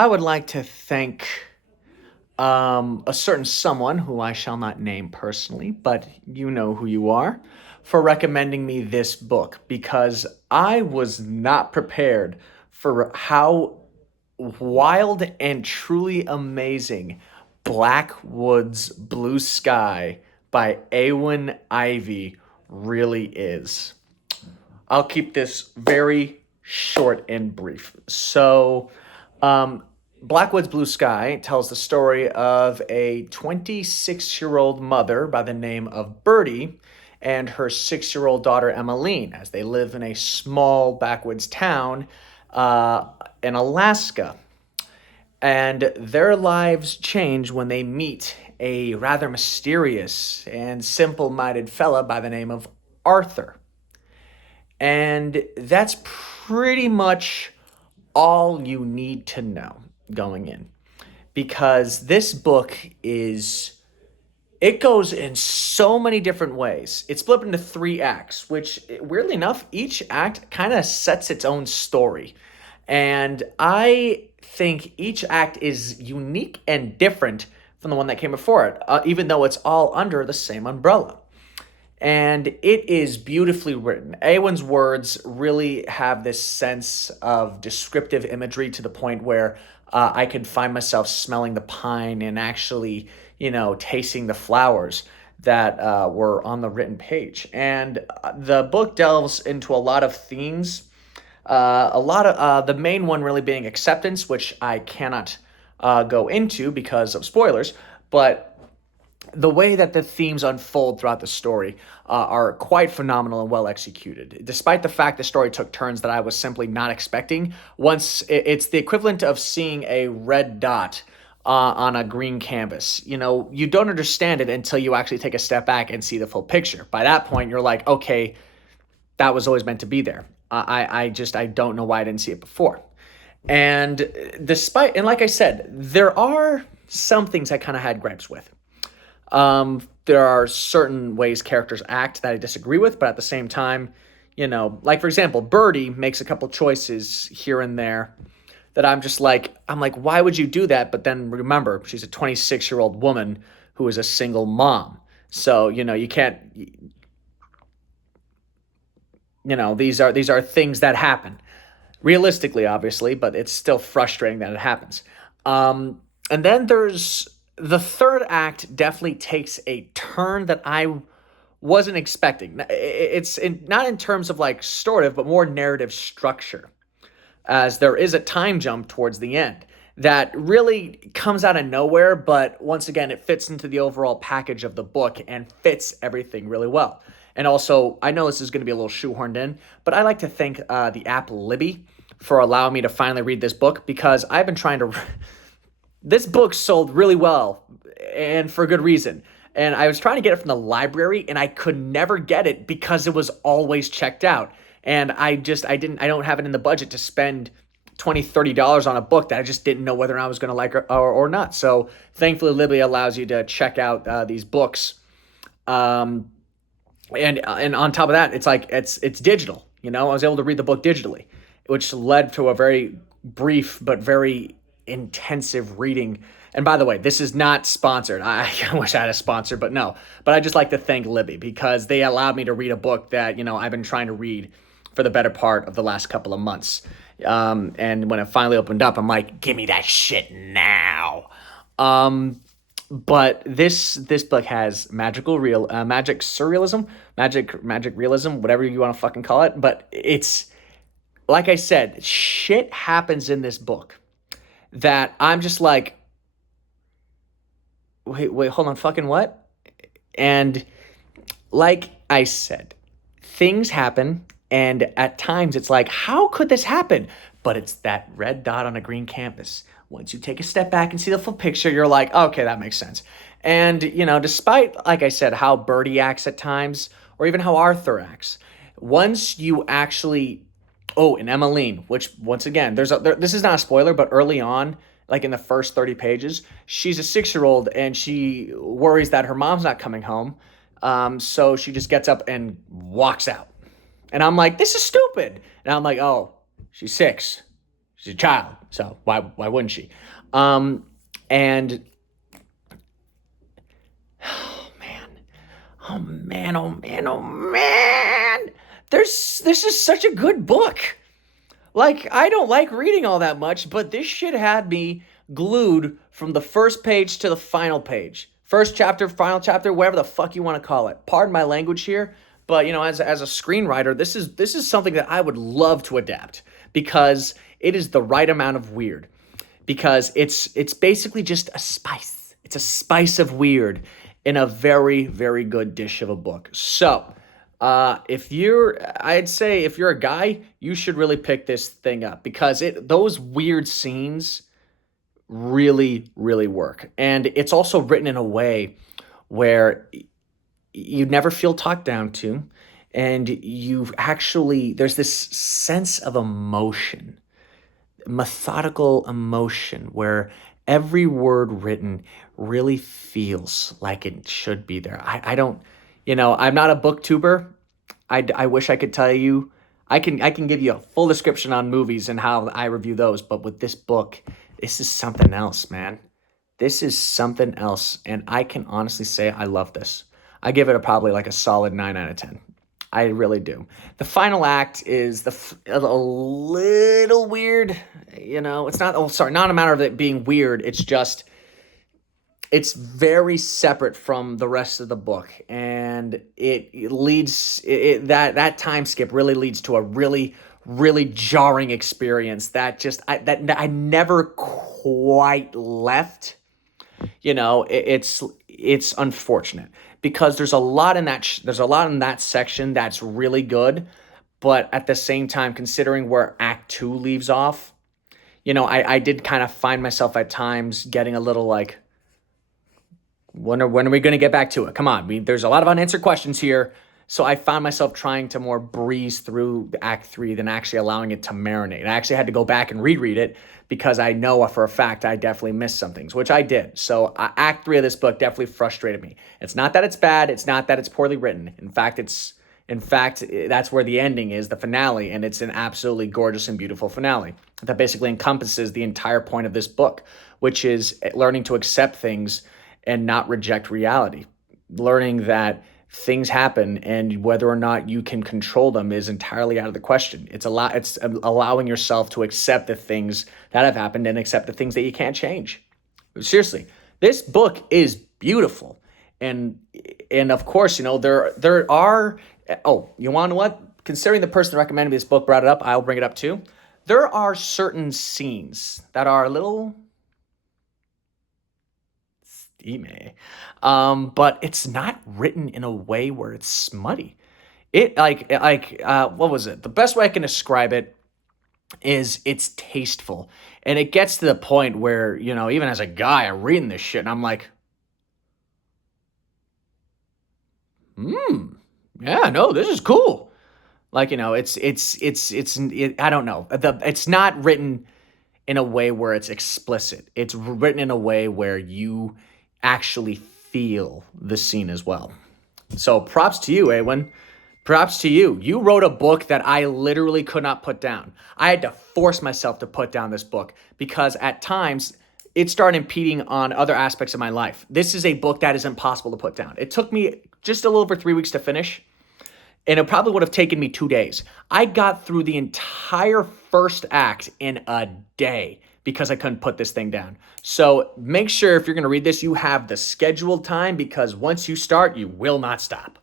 I would like to thank a certain someone who I shall not name personally, but you know who you are, for recommending me this book because I was not prepared for how wild and truly amazing Blackwood's Blue Sky by Eowyn Ivey really is. I'll keep this very short and brief. Um, Blackwood's Blue Sky tells the story of a 26-year-old mother by the name of Birdie and her 6-year-old daughter Emmeline as they live in a small backwoods town uh, in Alaska. And their lives change when they meet a rather mysterious and simple minded fella by the name of Arthur. And that's pretty much all you need to know going in because this book is it goes in so many different ways. It's split into three acts, which weirdly enough, each act kind of sets its own story. And I think each act is unique and different from the one that came before it, even though it's all under the same umbrella. And it is beautifully written. Eowyn's words really have this sense of descriptive imagery to the point where I could find myself smelling the pine and actually, tasting the flowers that were on the written page. And the book delves into a lot of themes. A lot of the main one really being acceptance, which I cannot go into because of spoilers, but the way that the themes unfold throughout the story are quite phenomenal and well executed. Despite the fact the story took turns that I was simply not expecting, it's the equivalent of seeing a red dot on a green canvas. You don't understand it until you actually take a step back and see the full picture. By that point, you're like, okay, that was always meant to be there. I don't know why I didn't see it before. And like I said, there are some things I kind of had gripes with. There are certain ways characters act that I disagree with, but at the same time, like for example, Birdie makes a couple choices here and there that I'm like, why would you do that? But then remember, she's a 26-year-old woman who is a single mom. So, you can't, these are things that happen realistically, obviously, but it's still frustrating that it happens. And then there's the third act definitely takes a turn that I wasn't expecting. Not in terms of like storative, but more narrative structure, as there is a time jump towards the end that really comes out of nowhere, but once again, it fits into the overall package of the book and fits everything really well. And also, I know this is going to be a little shoehorned in, but I like to thank the app Libby for allowing me to finally read this book because I've been trying to. This book sold really well and for good reason. And I was trying to get it from the library and I could never get it because it was always checked out. And I don't have it in the budget to spend $20, $30 on a book that I just didn't know whether I was going to like or not. So thankfully, Libby allows you to check out these books. And on top of that, it's digital. I was able to read the book digitally, which led to a very brief but very intensive reading. And by the way, this is not sponsored. I wish I had a sponsor, but no. But I just like to thank Libby because they allowed me to read a book that, I've been trying to read for the better part of the last couple of months. And when it finally opened up, I'm like, give me that shit now. But this book has magic surrealism, magic realism, whatever you want to fucking call it. But it's, like I said, shit happens in this book that I'm just like, wait, hold on, fucking what? And like I said, things happen, and at times it's like, how could this happen? But it's that red dot on a green canvas. Once you take a step back and see the full picture, you're like, okay, that makes sense. And, despite, like I said, how Birdie acts at times, or even how Arthur acts, once you actually and Emmeline, which once again, this is not a spoiler, but early on, like in the first 30 pages, she's a 6-year-old and she worries that her mom's not coming home. So she just gets up and walks out. And I'm like, this is stupid. And I'm like, oh, she's 6. She's a child, so why wouldn't she? And oh man, oh man, oh man, oh man. This is such a good book. Like, I don't like reading all that much, but this shit had me glued from the first page to the final page. First chapter, final chapter, whatever the fuck you want to call it. Pardon my language here, but as a screenwriter, this is something that I would love to adapt because it is the right amount of weird. Because it's basically just a spice. It's a spice of weird in a very, very good dish of a book. So, I'd say if you're a guy, you should really pick this thing up because those weird scenes really, really work. And it's also written in a way where you never feel talked down to, and there's this sense of emotion, methodical emotion, where every word written really feels like it should be there. I don't, I'm not a booktuber. I wish I could tell you. I can give you a full description on movies and how I review those, but with this book, this is something else, man. This is something else, and I can honestly say I love this. I give it probably like a solid 9 out of 10. I really do. The final act is a little weird. It's not. Oh, sorry, not a matter of it being weird. It's just it's very separate from the rest of the book, and it leads that time skip really leads to a really, really jarring experience that I never quite left. It's unfortunate because there's a lot in that section that's really good, but at the same time, considering where Act 2 leaves off, I did kind of find myself at times getting a little like, when are we going to get back to it? Come on, there's a lot of unanswered questions here. So I found myself trying to more breeze through Act 3 than actually allowing it to marinate. I actually had to go back and reread it because I know for a fact I definitely missed some things, which I did. So Act 3 of this book definitely frustrated me. It's not that it's bad. It's not that it's poorly written. In fact, that's where the ending is, the finale, and it's an absolutely gorgeous and beautiful finale that basically encompasses the entire point of this book, which is learning to accept things and not reject reality. Learning that things happen and whether or not you can control them is entirely out of the question. It's allowing yourself to accept the things that have happened and accept the things that you can't change. Seriously, this book is beautiful. And of course, there are, you want to know what? Considering the person that recommended me this book brought it up, I'll bring it up too. There are certain scenes that are a little steamy, but it's not written in a way where it's smutty. It what was it? The best way I can describe it is it's tasteful, and it gets to the point where even as a guy, I'm reading this shit and I'm like, yeah, no, this is cool. Like I don't know. It's not written in a way where it's explicit. It's written in a way where you actually feel the scene as well. So props to you, Eowyn. Props to you. You wrote a book that I literally could not put down. I had to force myself to put down this book because at times it started impeding on other aspects of my life. This is a book that is impossible to put down. It took me just a little over 3 weeks to finish, and it probably would have taken me 2 days. I got through the entire first act in a day because I couldn't put this thing down. So make sure if you're going to read this, you have the scheduled time because once you start, you will not stop.